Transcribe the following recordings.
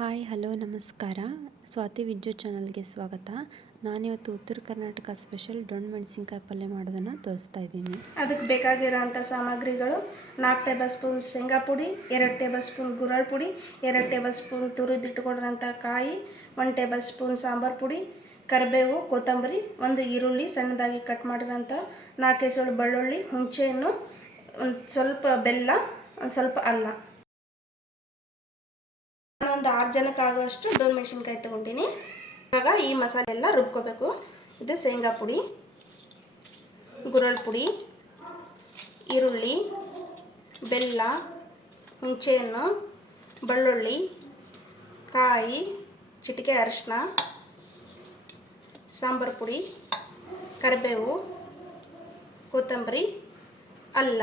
Hi hello ನಮಸ್ಕಾರ. ಸ್ವಾತಿ ವಿದ್ಯುತ್ ಚಾನಲ್ಗೆ ಸ್ವಾಗತ. ನಾನಿವತ್ತು ಉತ್ತರ ಕರ್ನಾಟಕ ಸ್ಪೆಷಲ್ ಡೊಣ್ ಮೆಣಸಿನ್ಕಾಯಿ ಪಲ್ಯ ಮಾಡೋದನ್ನು ತೋರಿಸ್ತಾ ಇದ್ದೀನಿ. ಅದಕ್ಕೆ ಬೇಕಾಗಿರೋಂಥ ಸಾಮಗ್ರಿಗಳು 4 ಟೇಬಲ್ ಸ್ಪೂನ್ ಶೇಂಗಾ ಪುಡಿ, 2 ಟೇಬಲ್ ಸ್ಪೂನ್ ಗುರಳ್ ಪುಡಿ, 2 ಟೇಬಲ್ ಸ್ಪೂನ್ ತುರಿದಿಟ್ಟುಕೊಂಡಿರೋಂಥ ಕಾಯಿ, 1 ಟೇಬಲ್ ಸ್ಪೂನ್ ಸಾಂಬಾರು ಪುಡಿ, ಕರಿಬೇವು, ಕೊತ್ತಂಬರಿ, 1 ಈರುಳ್ಳಿ ಸಣ್ಣದಾಗಿ ಕಟ್ ಮಾಡಿರೋಂಥ 4 ಎಸಳು ಬೆಳ್ಳುಳ್ಳಿ, ಹುಣಸೆಹಣ್ಣು, ಒಂದು ಸ್ವಲ್ಪ ಬೆಲ್ಲ, ಒಂದು ಸ್ವಲ್ಪ ಅಲ್ಲ. ಒಂದು 6 ಜನಕ್ಕೆ ಆಗುವಷ್ಟು ಡೊಣ್ ಮೆಣಸಿನ್ಕಾಯಿ ತೊಗೊಂಡಿನಿ. ಇವಾಗ ಈ ಮಸಾಲೆ ಎಲ್ಲ ರುಬ್ಕೋಬೇಕು. ಇದು ಶೇಂಗಾ ಪುಡಿ, ಗುರಳ್ ಪುಡಿ, ಈರುಳ್ಳಿ, ಬೆಲ್ಲ, ಹುಣಸೆಹಣ್ಣು, ಬೆಳ್ಳುಳ್ಳಿ, ಕಾಯಿ, ಚಿಟಿಕೆ ಅರಿಶಿನ, ಸಾಂಬಾರು ಪುಡಿ, ಕರಿಬೇವು, ಕೊತ್ತಂಬರಿ, ಅಲ್ಲ.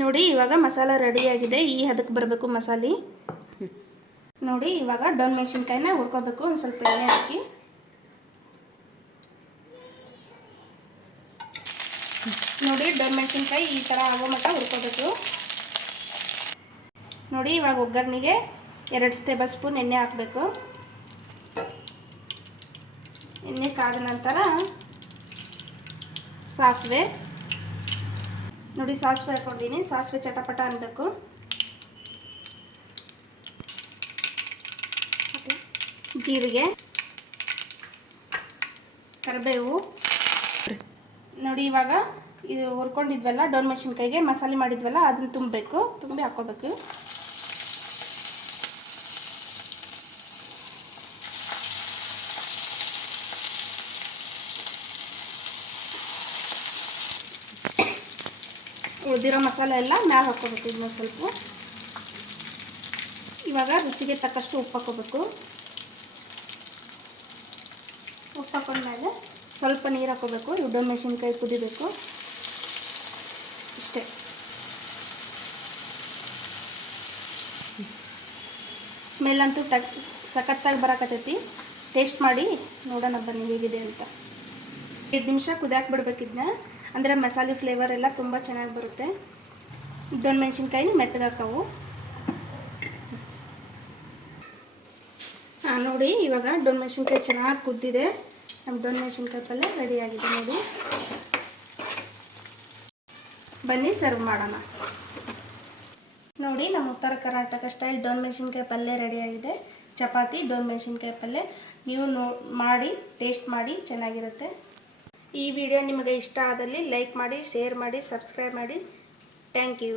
ನೋಡಿ ಇವಾಗ ಮಸಾಲ ರೆಡಿಯಾಗಿದೆ. ಈ ಹದಕ್ಕೆ ಬರಬೇಕು ಮಸಾಲೆ. ನೋಡಿ ಇವಾಗ ಡೊಣ್ ಮೆಣಸಿನ್ಕಾಯಿನ ಹುರ್ಕೋಬೇಕು. ಒಂದು ಸ್ವಲ್ಪ ಎಣ್ಣೆ ಹಾಕಿ ನೋಡಿ ಡೊಣ್ ಮೆಣಸಿನ್ಕಾಯಿ ಈ ಥರ ಆಗೋ ಮಟ್ಟ ಹುರ್ಕೋಬೇಕು. ನೋಡಿ ಇವಾಗ ಒಗ್ಗರಣೆಗೆ 2 ಟೇಬಲ್ ಸ್ಪೂನ್ ಎಣ್ಣೆ ಹಾಕಬೇಕು. ಎಣ್ಣೆ ಕಾದ ನಂತರ ಸಾಸಿವೆ ನೋಡಿ ಸಾಸಿವೆ ಹಾಕೊಂಡಿನಿ. ಸಾಸಿವೆ ಚಟಪಟ ಅನ್ನಬೇಕು. ಜೀರಿಗೆ, ಕರಿಬೇವು. ನೋಡಿ ಇವಾಗ ಇದು ಹುರ್ಕೊಂಡಿದ್ವಲ್ಲ ಡೊಣ್ ಮೆಣಸಿನ್ಕಾಯಿಗೆ ಮಸಾಲೆ ಮಾಡಿದ್ವಲ್ಲ ಅದನ್ನು ತುಂಬಬೇಕು. ತುಂಬಿ ಹಾಕೋಬೇಕು. ಉಳಿದಿರೋ ಮಸಾಲೆ ಎಲ್ಲ ಮ್ಯಾಲೆ ಹಾಕ್ಕೋಬೇಕು. ಇದನ್ನ ಸ್ವಲ್ಪ ಇವಾಗ ರುಚಿಗೆ ತಕ್ಕಷ್ಟು ಉಪ್ಪು ಹಾಕ್ಕೋಬೇಕು. ಉಪ್ಪು ಹಾಕೊಂಡ್ಮೇಲೆ ಸ್ವಲ್ಪ ನೀರು ಹಾಕ್ಕೋಬೇಕು. ಡೊಣ್ ಮೆಣಸಿನ್ಕಾಯಿ ಕುದಿಬೇಕು. ಇಷ್ಟೇ. ಸ್ಮೆಲ್ ಅಂತೂ ಸಖತ್ತಾಗಿ ಬರಕತ್ತೈತಿ. ಟೇಸ್ಟ್ ಮಾಡಿ ನೋಡೋಣ ಬನ್ನಿ ಹೇಗಿದೆ ಅಂತ. 5 ನಿಮಿಷ ಕುದಿಯಾಕೆ ಬಿಡ್ಬೇಕಿದ್ನ. ಅಂದರೆ ಮಸಾಲೆ ಫ್ಲೇವರ್ ಎಲ್ಲ ತುಂಬ ಚೆನ್ನಾಗಿ ಬರುತ್ತೆ. ಡೊಣ್ ಮೆಣಸಿನ್ಕಾಯಿ ಮೆತ್ತಗಾಕವು. ನೋಡಿ ಇವಾಗ ಡೊಣ್ ಮೆಣಸಿನ್ಕಾಯಿ ಚೆನ್ನಾಗಿ ಕುದ್ದಿದೆ. ನಮ್ಮ ಡೊಣ್ ಮೆಣಸಿನ್ಕಾಯಿ ಪಲ್ಯ ರೆಡಿಯಾಗಿದೆ. ನೋಡಿ ಬನ್ನಿ ಸರ್ವ್ ಮಾಡೋಣ. ನೋಡಿ ನಮ್ಮ ಉತ್ತರ ಕರ್ನಾಟಕ ಸ್ಟೈಲ್ ಡೊಣ್ ಮೆಣಸಿನ್ಕಾಯಿ ಪಲ್ಯ ರೆಡಿಯಾಗಿದೆ. ಚಪಾತಿ ಡೊಣ್ ಮೆಣಸಿನ್ಕಾಯಿ ಪಲ್ಯ ನೀವು ಮಾಡಿ ಟೇಸ್ಟ್ ಮಾಡಿ ಚೆನ್ನಾಗಿರುತ್ತೆ. ಈ ವಿಡಿಯೋ ನಿಮಗೆ ಇಷ್ಟ ಆದಲ್ಲಿ ಲೈಕ್ ಮಾಡಿ, ಶೇರ್ ಮಾಡಿ, ಸಬ್ಸ್ಕ್ರೈಬ್ ಮಾಡಿ. Thank you.